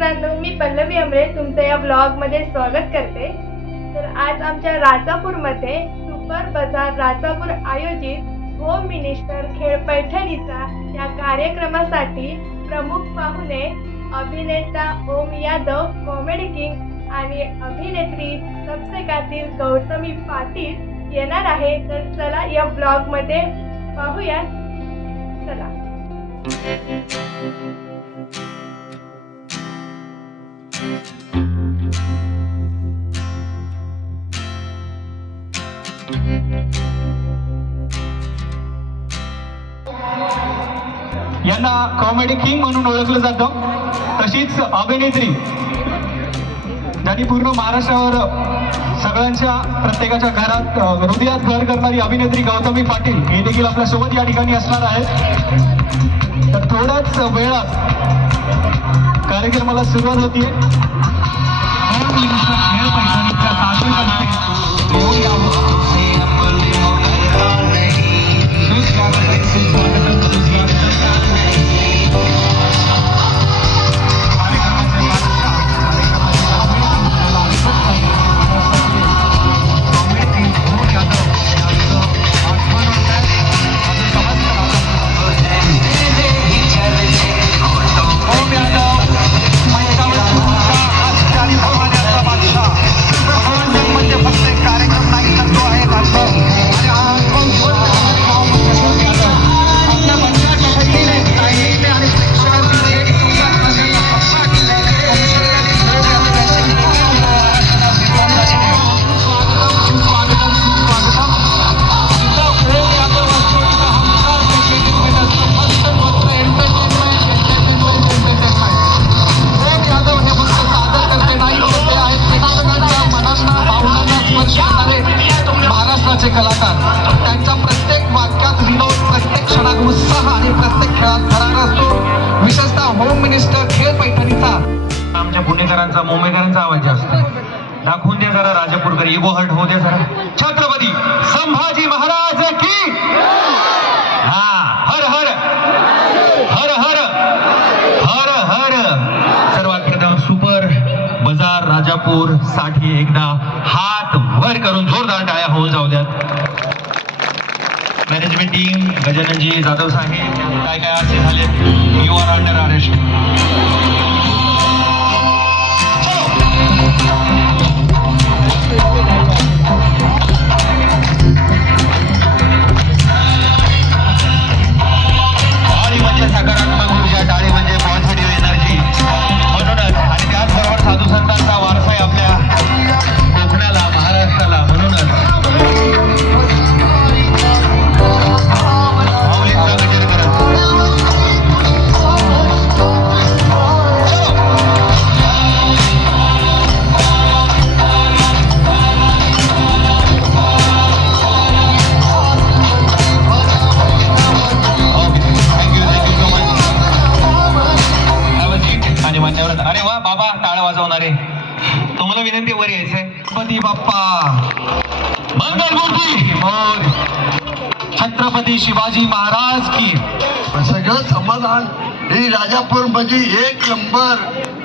मित्रांनो, मी पल्लवी अमरे तुमचं या ब्लॉगमध्ये स्वागत करते। तर आज आमच्या राजापूरमध्ये सुपर बाजार राजापूर आयोजित होम मिनिस्टर खेळ पैठणीचा या कार्यक्रमासाठी प्रमुख पाहुणे अभिनेता ओम यादव, कॉमेडी किंग आणि अभिनेत्री सबसेकातील गौतमी पाटील येणार आहे। तर चला या ब्लॉगमध्ये पाहूया। चला। यांना कॉमेडी किंग म्हणून ओळखलं जातं। तशीच अभिनेत्री ज्यांनी पूर्ण महाराष्ट्रावर सगळ्यांच्या प्रत्येकाच्या घरात हृदयात घर करणारी अभिनेत्री गौतमी पाटील हे देखील आपल्या सोबत या ठिकाणी असणार आहेत। तर थोड्याच वेळात कार्यक्रमाला सुरुवात होतीये। कलाकार त्यांच्या प्रत्येक वाक्यात विनोद, प्रत्येक क्षणात उत्साह आणि प्रत्येक खेळात थरार असतो। विशेषतः होम मिनिस्टर खेळ पैठणीचा आमच्या पुणेकरांचा, मुंबईकरांचा आवाज जास्त दाखवून दे जरा। राजापूरकर इगो हर्ट होऊ दे जरा। छत्रपती संभाजी महाराज की हा, हर हर हर हर हर हर। सर्वात प्रथम सुपर बाजार राजापूर साठी एकदा हात वर करून जोरदार टाळ्या होऊन जाऊ द्यात। मॅनेजमेंट टीम, गजाननजी जाधव साहेब, काय काय असे झाले, यू आर अंडर अरेस्ट। टाळी म्हणजे सकारात्मक ऊर्जा, टाळी म्हणजे पॉझिटिव्ह एनर्जी। म्हणूनच आणि त्याचबरोबर साधू संतांचा वारसा आहे आपल्या कोकणाला, महाराष्ट्राला। म्हणूनच अरे वा बाबा, टाळ वाजवणारे तुम्हाला विनंती वर यायचंय। गणपती बाप्पा मंगलमूर्ती मोर, छत्रपती शिवाजी महाराज की। सगळं समाधान ही राजापूर मध्ये एक नंबर,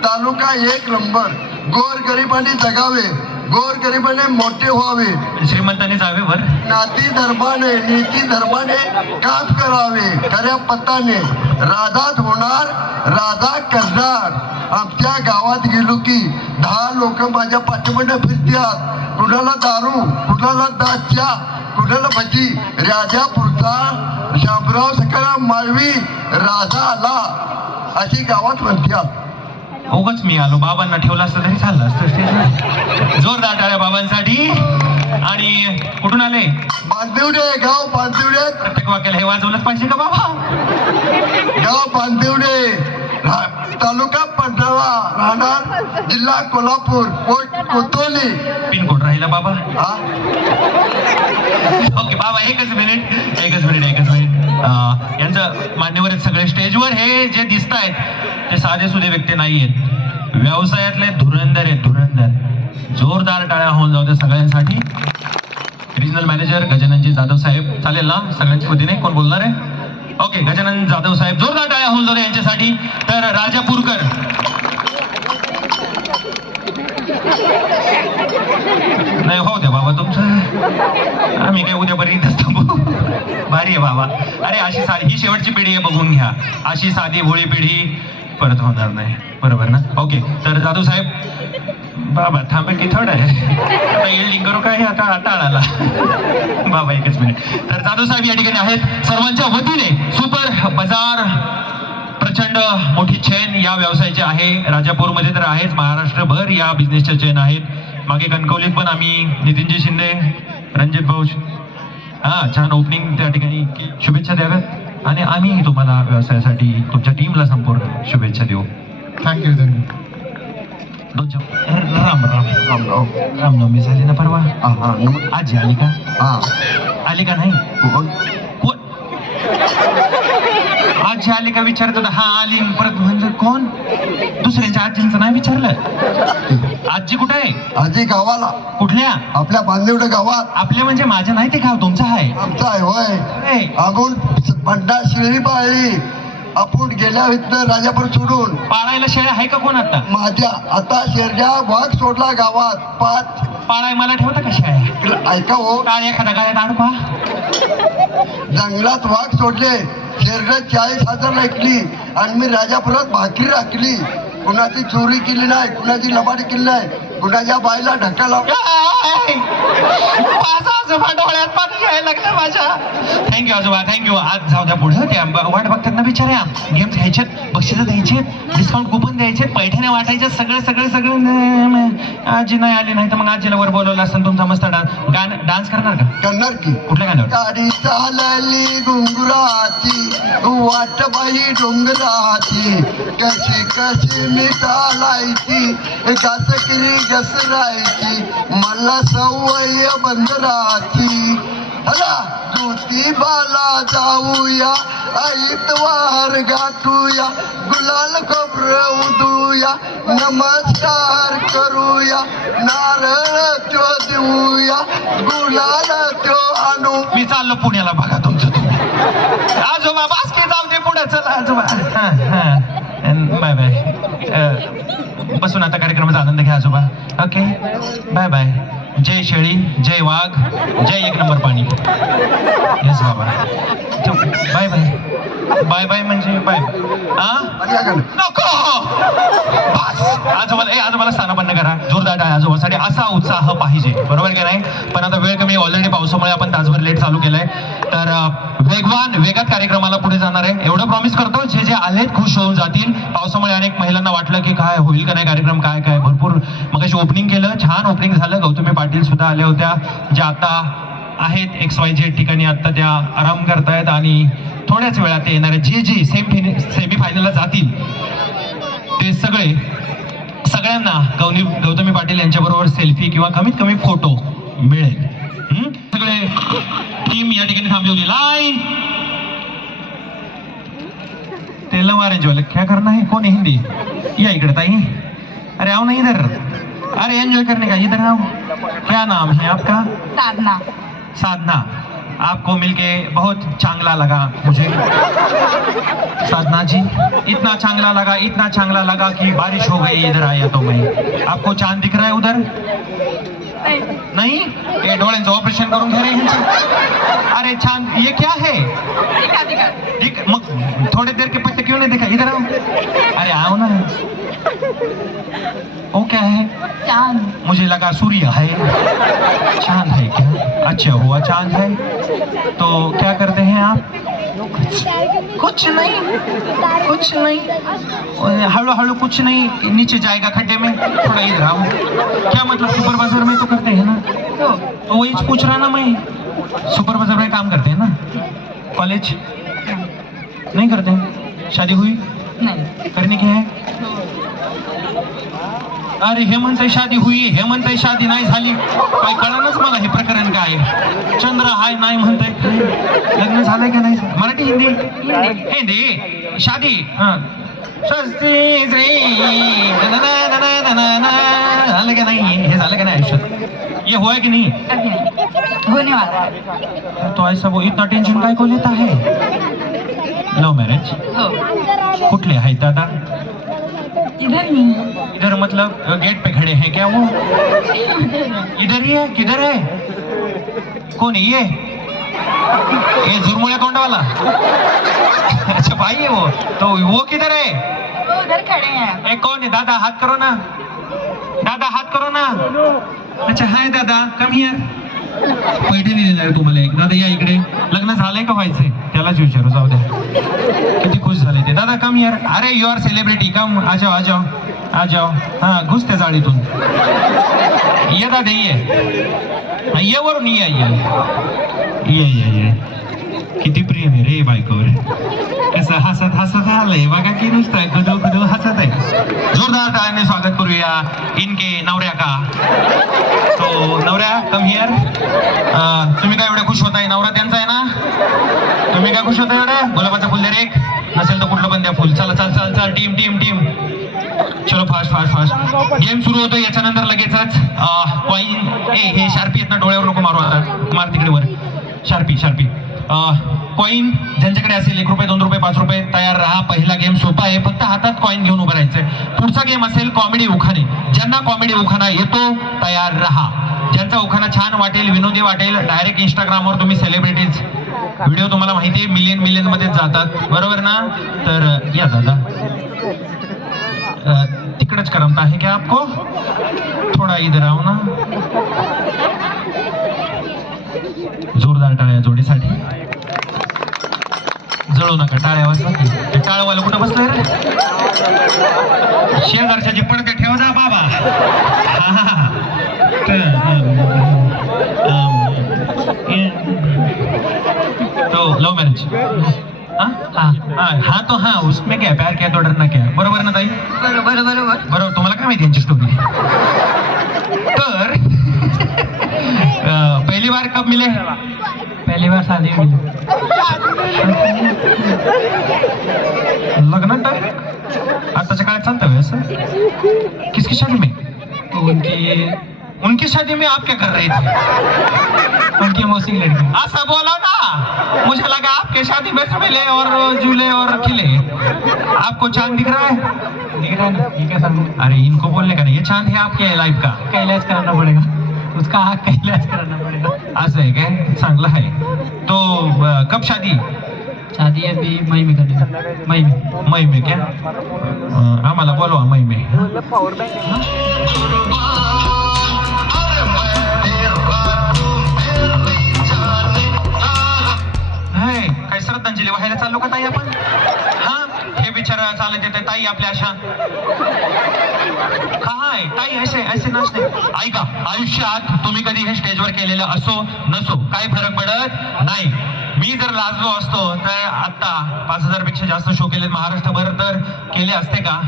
तालुका एक नंबर। गोरगरिबांनी जगावे, गोरगरिबाने मोठे व्हावे, श्रीमंतांनी जावे वर, नाती धर्माने नीती धर्माने काम करावे, खऱ्या पत्ताने राजाच होणार, राजा करणार। आमच्या गावात गेलो की 10 लोक माझ्या पाठीमागे फिरतात। कुणाला दारू, कुणाला दाच्या, कुणाला भजी। राजापूरचा शामराव सकाराम माळवी राजा आला अशी गावात म्हणतात। उगाच मी आलो, बाबांना ठेवलं असतं तरी चाललं असतं स्टेजवर। जोरदार टाळ्या बाबांसाठी। आणि कुठून आले? बांदिवडे, गाव बांदिवडे। प्रत्येक वाक्याला हे वाजवलंच पाहिजे का बाबा? गाव बांदिवडे, तालुका पन्हाळा, राहणार जिल्हा कोल्हापूर, पोस्ट कोतोली। पिनकोड राहिला बाबा? ओके बाबा, एकच मिनिट। यांचं मान्यवर आहेत सगळे स्टेजवर। हे जे दिसत आहेत ते साधे सुधे व्यक्ती नाही आहेत, व्यवसायातले धुरंधर आहेत, धुरंधर। जोरदार टाळ्या होऊन जाऊ दे सगळ्यांसाठी। रिजनल मॅनेजर गजाननजी जाधव साहेब, चालेल ना सगळ्यांच्या वतीने? कोण बोलणार आहे? ओके, गजानन जाधव साहेब, जोरदार टाळ्या होऊन जाऊ दे यांच्यासाठी। तर राजापूरकर आम्ही काय उद्यापर्यंत थांबू. भारी आहे बाबा. अरे अशी साधी ही शेवटची पिढी आहे, बघून घ्या. अशी साधी भोळी पिढी परत होणार नाही, बरोबर ना? ओके, तर जाधव साहेब बाबा थांबेल की थोडं आहे आता येल्डिंग करू काय आता आता आला बाबा एकच मिनिट. तर जाधव साहेब या ठिकाणी आहेत. सर्वांच्या वतीने सुपर बाजार प्रचंड मोठी चेन या व्यवसायाची आहे. राजापूरमध्ये तर आहेच, महाराष्ट्रभर या बिझनेसच्या चेन आहेत. मागे कणकवलीत पण आम्ही नितीनजी शिंदे, रणजित भाऊ, छान ओपनिंग त्या ठिकाणी शुभेच्छा द्याव्यात आणि आम्ही तुम्हाला व्यवसायासाठी तुमच्या टीमला संपूर्ण शुभेच्छा देऊ. थँक्यू राम राम रामनवमी झाली ना परवा. आजी आली का? आली का नाही? कोण आजी आली का विचारत होता. हा आली. परत म्हणजे कोण? दुसऱ्यांच्या आजींचं नाही विचारलं. आजी कुठे आहे? आजी गावाला. कुठल्या? आपल्या बांदिवडे गावात. आपल्या म्हणजे माझं नाही ते गाव तुमचं आहे? आमचं आहे होय. अगोल पंडा शिळी पाळली आपण गेल्या इथनं राजापूर सोडून. पाळायला शेळ्या आहे का कोण आता? माझ्या आता शेरड्या वाघ सोडला गावात 5. पाळाय मला ठेवता का शेळ्या? ऐका हो, काळ एखादा गायात अडपा. जंगलात वाघ सोडले, शेरड 40,000 ऐकली आणि मी राजापुरात भाकरी राखली. कुणाची चोरी केली नाही, कुणाची लबाडी केली नाही, कुणाच्या बाईला ढक्का लावला. आजोबा डोळ्यात पाणी यायला लागलं माझ्या. थँक्यू आजोबा, थँक्यू. आज जाऊ द्या पुढे. त्या वाट बघतात ना बिचाऱ्या. गेम्स घ्यायचेत, बक्षिसं द्यायचे, डिस्काउंट कुपन द्यायचे, पैठण्या वाटायच्या, सगळं सगळं सगळं. आजी नाही आली नाही तर मग आजीला वर बोलवलं असतं. तुमचा मस्त डान्स करणार का? करणार की. कुठल्या गाण्यावर? गाडी चालली घुंगराची वाट बाई डोंगराची, कशी कशी मी चालायची घासकरी घसरायची, मला सवय बंदराची. हला ज्योतिबाला जाऊया, ऐतवार गाठूया, गुलाल खोबरं उधूया, नमस्कार करूया, नारळ त्यो देऊया, गुलाल त्यो आणू. मी चाललो पुण्याला, बघा तुमचं तुम्ही. आजोबा बास्के जाऊ दे पुढे. चला आजोबा. Bye bye. बसून आता कार्यक्रमाचा आनंद घ्या आजोबा. Okay, bye bye. जय शेळी, जय वाघ, जय एक नंबर पाणी. येस बाबा. Bye bye. बाय बाय म्हणजे बाय. नको. आजोबाला आजोबाला स्थानापन्न करा. जोरदार आहे आजोबासाठी. असा उत्साह पाहिजे, बरोबर की नाही? पण आता वेळ कमी. ऑलरेडी पावसामुळे आपण तासभर लेट चालू केलंय. तर वेगात कार्यक्रमाला पुढे जाणार आहे एवढं प्रॉमिस करतो. जे जे आलेत खुश होऊन जातील. पावसामुळे अनेक महिलांना वाटलं की काय होईल का नाही कार्यक्रम, काय काय भरपूर मगाशी ओपनिंग केलं, छान ओपनिंग झालं. गौतमी पाटील सुद्धा आल्या होत्या, ज्या आता आहेत XYZ ठिकाणी. आता त्या आराम करतायत आणि थोड्याच वेळात ते येणार आहे. जे सेमी फायनलला जातील ते सगळ्यांना गौतमी पाटील यांच्याबरोबर सेल्फी किंवा कमीत कमी फोटो मिळेल. सगळे टीम या ठिकाणी थांबली होती. लाईन ते लव अरेंज वाले क्या करना है? कौन है हिंदी? या इकडे ताई. अरे आओ ना इधर. अरे एंजॉय करने का, इधर आओ. क्या नाम है आपका? साधना. साधना. आपको मिलके बहुत चांगला लगा मुझे साधना जी. इतना चांगला लगा कि बारिश हो गई इधर आया तो मैं. आपको चांद दिख रहा है उधर? नहीं. ये डोळ्यांचं ऑपरेशन करून घ्या रे ह्यांचं. अरे छान. ये क्या है? दिख. मग थोड़ी देर के पट्टे क्यों नहीं दिखा? इधर आओ. अरे आओ ना. वो क्या है? चांद. मुझे लगा सूर्य है. चांद है क्या? अच्छा हुआ चांद है. तो क्या करते हैं आप? कुछ नहीं. हळू कुछ नहीं. नीचे जाएगा खड्डे में. थोड़ा इधर आओ. क्या मतलब सुपर बाजार में तो करते हैं ना? तो वही पूछ रहा ना मैं. सुपर बाजार में काम करते हैं ना? कॉलेज नहीं करते? शादी हुई? नाही. करने की है? अरे हे म्हणताय शादी हुई, हे म्हणताय शादी नाही झाली. काय कळणारच मला हे प्रकरण काय. चंद्र हाय नाही म्हणताय. लग्न झालंय का नाही? मराठी हिंदी? हिंदी. शादी. झालं का नाही? हे झालं का नाही आयुष्यात? ये हुआ कि नहीं? अभी नहीं. होने वाला. तो ऐसा वो इतना टेंशन काय को लेता है? लव मॅरेज? हो. कुठले आहेत दादा? इधर नहीं. इधर मतलब गेट पे खड़े हैं क्या वो? इधर ही है? किधर है? कौन है ये झुरमुड़े कौन वाला? अच्छा भाई है वो, तो वो किधर है? वो उधर खड़े हैं. ए कौन है? दादा हात करो ना, दादा हात करो ना. अच्छा हाय दादा, कम हियर. पैठणी देणार तुम्हाला एक. दादा या इकडे. लग्न झालंय का व्हायचंय? त्यालाच विचारू, जाऊ द्या. किती खुश झाले ते. दादा कम हियर. अरे यू आर सेलिब्रिटी, कम आ जाओ आ जाओ आ जाओ. हा घुस त्या जाळीतून. ये दादा ये वरून ये. किती प्रेम आहे रे बायकोवर. कसं हसत हसत आलंय बघा की, नुसतं खदो हसत आहे. जोरदार टाळ्याने स्वागत करूया इनके नवऱ्या का. तो नवऱ्या कम हियर. तुम्ही काय एवढे खुश होताय? नवरा त्यांचा आहे ना, तुम्ही काय खुश होताय एवढे? गुलाबाचं फुल दे रे, नसेल तर कुठलं पण द्या फुल. चला चल टीम. चलो फास्ट. गेम सुरू होतो. याच्यानंतर लगेचच कॉईन. हे शार्पी आहेत ना, डोळ्यावर नको मारू आता, मार तिकडे वर. शार्पी कॉईन ज्यांच्याकडे असेल 1 रुपये 2 रुपये 5 रुपये, तयार राहा. पहिला गेम सोपा आहे, फक्त हातात कॉईन घेऊन उभं राहायचंय. पुढचा गेम असेल कॉमेडी उखाणे. ज्यांना कॉमेडी उखाणा येतो तयार राहा. ज्यांचा उखाणा छान वाटेल, विनोदी वाटेल, डायरेक्ट इंस्टाग्रामवर तुम्ही सेलिब्रिटीज व्हिडिओ, तुम्हाला माहिती आहे मिलियन मध्ये जातात, बरोबर ना. तर या दादा तिकडच करमता है क्या आपको? थोड़ा इधर आओ ना. जोरदार टाळ्या जोडीसाठी. जळू नका, टाळ्या वाजवा की. ते टाळवाला कुठं बसलाय रे? शेजारच्या जे पडदे ठेवा ना बाबा. तो लव मॅरेज. हाँ तो हाँ, उसमें क्या प्यार क्या तो डरना क्या. बरोबर ना ताई? बरोबर. तुम्हाला काय माहिती यांची स्टोरी? तर पहली बार कब मिले? पहली बार शादी में मिले. लग्न तर आताच्या काळात चालतं असं. किसकी शादी में? उनकी शादी में आप क्या कर रहे थे? उनकी मौसी की लड़की. ऐसा बोला ना, मुझे लगा आपके शादी में मिले और झूले और खिले. आपको चांद दिख रहा है? दिख रहा है. ये क्या समझ? अरे इनको बोलने का नहीं, ये चांद है आपके लाइफ का. कैलाश कराना पड़ेगा उसका, कैलाश कराना पड़ेगा. असं आहे काय? चांगलं आहे. तो कब शादी? शादी अभी मई में करनी. मई में क्या? आम्हाला बोलवा मई में. काय श्रद्धांजली व्हायला चाललो का ताई आपण? हा हे बिचारा चालत येते ताई आपल्या अशा. काय ताई असे नाचते. ऐका, आयुष्यात तुम्ही कधी हे स्टेजवर केलेलं असो नसो काय फरक पडत नाही. मी जर लाजलो असतो तर आता 5000 पेक्षा जास्त शो केले महाराष्ट्रभर, तर केले असते का?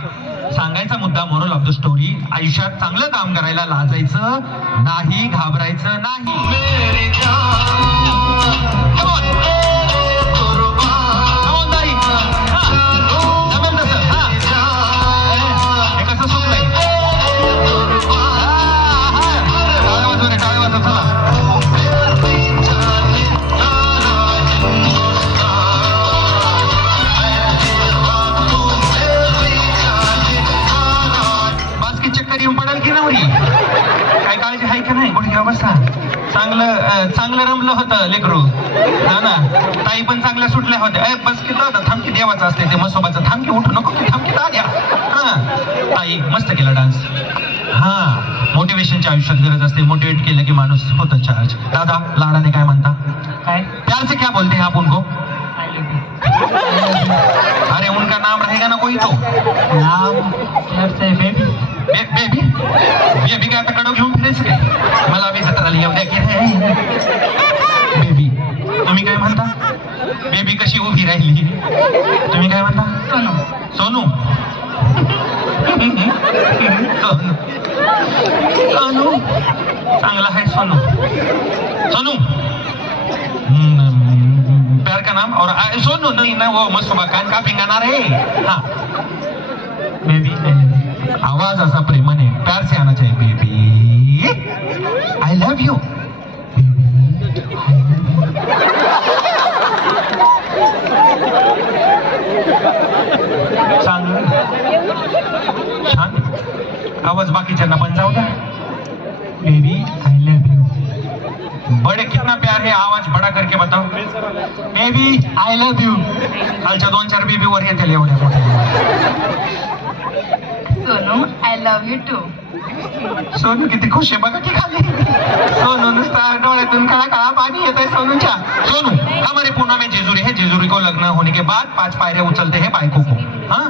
सांगायचा मुद्दा, मोरल ऑफ द स्टोरी, आयुष्यात चांगलं काम करायला लाजायचं नाही, घाबरायचं नाही. काय काळजी आहे का नाही? गुडघ्या बसा. चांगलं रमलं होतं लेकरू ना. ताई पण चांगल्या सुटल्या होत्या. बस की दादा, थांबकी देवाचं असते ते मसोबाचं. थांबकी उठू नको की, थांबकी दाद्या. हा ताई मस्त केला डान्स. हा मोटिवेशनच्या आयुष्यात गरज असते. मोटिवेट केलं की माणूस होतं चार्ज. दादा लाडाने काय म्हणता? काय प्यार से क्या बोलते हैं आप उनको? अरे उनका नाम रहेगा ना कोई तो नाम. बेबी बेबी काय आता कडो घेऊन फिरायचं काय? मला बी जत्रा येऊ द्या की. बेबी तुम्ही काय म्हणता? बेबी कशी उभी राहिली? तुम्ही काय म्हणता? सोनू. सोनू चांगला आहे. सोनू प्यार का नाम. और सोनू नहीं ना, वो मसोबा कान का पिंगाना रे. हाँ बेबी, आवाज ऐसा प्रेमने प्यार से आना चाहिए. Baby I love you. छान आवाज बाकीच्यांना पण जाऊ द्या. Baby I love you. बड़े कितना प्यार है, आवाज बड़ा करके बताओ. Baby I love you. कालच्या 2-4 बेबी वर येतील एवढ्या मोठ्या. Sonu I love you too. Sonu किती खुश आहे बघा की खाली. सोनू नुसता डोळ्यातून काळा काळा पाणी येत आहे सोनूच्या. सोनू हमारे पूना में जेजुरी है, जेजुरी को लगना होने के बाद 5 पायरे उचलते हैं बाइकों को. हाँ